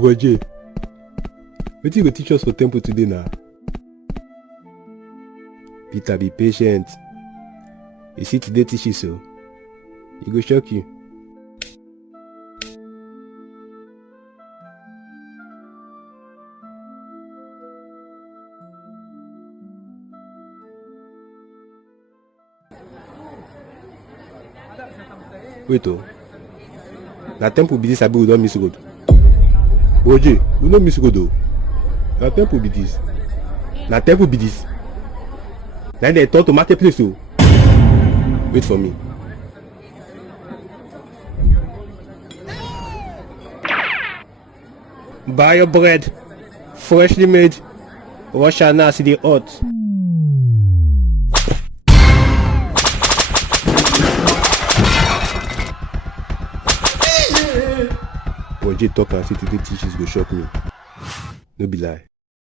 Broje, wetin you go teach us for temple today na? Peter, be patient. You see today teaches so. E go shock you. Wait oh. Na temple be this, abi we don miss road? Broje, we no miss road oh. Na temple be this. Na temple be this. Na dem turn to marketplace oh. Wait for me. Buy your bread, freshly made. Wash am now, see the hot. Broje talk and say today teachers go shock me. No be lie.